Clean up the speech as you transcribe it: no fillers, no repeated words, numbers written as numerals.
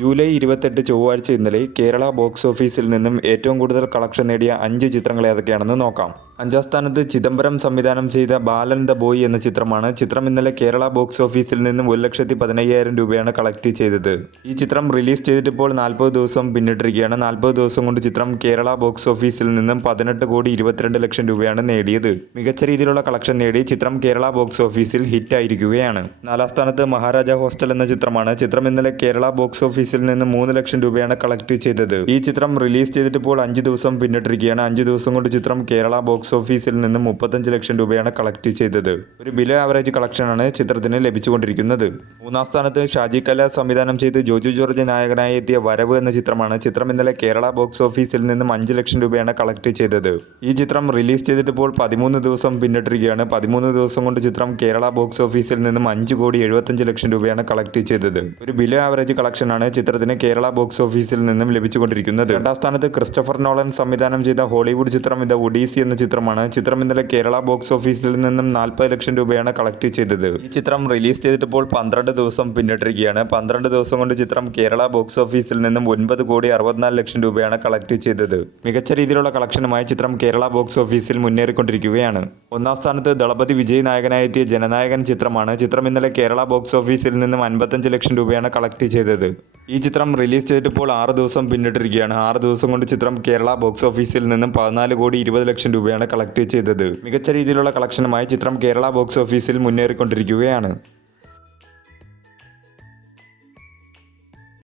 July 28 ചൊവ്വാഴ്ച ഇന്നലെ Kerala box ഓഫീസിൽ നിന്നും ഏറ്റവും കൂടുതൽ കളക്ഷൻ നേടിയ 5 ചിത്രങ്ങൾ ഏതൊക്കെയാണെന്ന് നോക്കാം. 5-ാം സ്ഥാനത്ത് ചിദംബരം സംവിധാനം ചെയ്ത ബാലൻ ദ ബോയ് എന്ന ചിത്രമാണ്. ചിത്രം ഇന്നലെ കേരള ബോക്സ് ഓഫീസിൽ നിന്നും 1,15,000 രൂപയാണ് കളക്ട് ചെയ്തത്. ഈ ചിത്രം റിലീസ് ചെയ്തിട്ടിപ്പോൾ 40 ദിവസം പിന്നിട്ടിരിക്കുകയാണ്. 40 ദിവസം കൊണ്ട് ചിത്രം കേരള ബോക്സ് ഓഫീസിൽ നിന്നും 18,22,00,000 രൂപയാണ് നേടിയത്. മികച്ച രീതിയിലുള്ള കളക്ഷൻ നേടി ചിത്രം കേരള ബോക്സ് ഓഫീസിൽ ഹിറ്റായിരിക്കുകയാണ്. 4-ാം സ്ഥാനത്ത് മഹാരാജ ഹോസ്റ്റൽ എന്ന ചിത്രമാണ്. ചിത്രം ഇന്നലെ കേരള ബോക്സ് ഓഫീസിൽ നിന്ന് 3 ലക്ഷം രൂപയാണ് കളക്ട് ചെയ്തത്. ഈ ചിത്രം റിലീസ് ചെയ്തിട്ടിപ്പോൾ 5 ദിവസം പിന്നിട്ടിരിക്കുകയാണ്. 5 ദിവസം കൊണ്ട് ചിത്രം കേരള ബോക്സ് ഓഫീസിൽ നിന്ന് 35 ലക്ഷം രൂപയാണ് കളക്ട് ചെയ്തത്. ഒരു ബിലോ ആവറേജ് കളക്ഷനാണ് ചിത്രത്തിന് ലഭിച്ചുകൊണ്ടിരിക്കുന്നത്. 3-ാം സ്ഥാനത്ത് ഷാജി കല സംവിധാനം ചെയ്ത് ജോജു ജോർജ് നായകനായി എത്തിയ വരവ് എന്ന ചിത്രമാണ്. ചിത്രം ഇന്നലെ കേരള ബോക്സ് ഓഫീസിൽ നിന്നും 5 ലക്ഷം രൂപയാണ് കളക്ട് ചെയ്തത്. ഈ ചിത്രം റിലീസ് ചെയ്തിട്ടിപ്പോൾ 13 ദിവസം പിന്നിട്ടിരിക്കുകയാണ്. 13 ദിവസം കൊണ്ട് ചിത്രം കേരള ബോക്സ് ഓഫീസിൽ നിന്നും 5,75,00,000 രൂപയാണ് കളക്ട് ചെയ്തത്. ഒരു ബിലോ ആവറേജ് കളക്ഷനാണ് ചിത്രത്തിന് കേരള ബോക്സ് ഓഫീസിൽ നിന്നും ലഭിച്ചുകൊണ്ടിരിക്കുന്നത്. 2-ാം സ്ഥാനത്ത് ക്രിസ്റ്റഫർ നോളൻ സംവിധാനം ചെയ്ത ഹോളിവുഡ് ചിത്രം ദ ഒഡീസി എന്ന ചിത്രമാണ്. ചിത്രം ഇന്നലെ കേരള ബോക്സ് ഓഫീസിൽ നിന്നും 40 ലക്ഷം രൂപയാണ് കളക്ട് ചെയ്തത്. ഈ ചിത്രം റിലീസ് ചെയ്തിട്ടിപ്പോൾ 12 ദിവസം പിന്നിട്ടിരിക്കുകയാണ്. 12 ദിവസം കൊണ്ട് ചിത്രം കേരള ബോക്സ് ഓഫീസിൽ നിന്നും 9,64,00,000 രൂപയാണ് കളക്ട് ചെയ്തത്. മികച്ച രീതിയിലുള്ള കളക്ഷനുമായി ചിത്രം കേരള ബോക്സ് ഓഫീസിൽ മുന്നേറിക്കൊണ്ടിരിക്കുകയാണ്. 1-ാം സ്ഥാനത്ത് ദളപതി വിജയ് നായകനായി എത്തിയ ജനനായകൻ ചിത്രമാണ്. ചിത്രം ഇന്നലെ കേരള ബോക്സ് ഓഫീസിൽ നിന്നും 55 ലക്ഷം രൂപയാണ് കളക്ട് ചെയ്തത്. ഈ ചിത്രം റിലീസ് ചെയ്തിട്ടിപ്പോൾ 6 ദിവസം പിന്നിട്ടിരിക്കുകയാണ്. 6 ദിവസം കൊണ്ട് ചിത്രം കേരള ബോക്സ് ഓഫീസിൽ നിന്നും 14,20,00,000 രൂപയാണ് കളക്ട് ചെയ്തത്. മികച്ച രീതിയിലുള്ള കളക്ഷനുമായി ചിത്രം കേരള ബോക്സ് ഓഫീസിൽ മുന്നേറിക്കൊണ്ടിരിക്കുകയാണ്.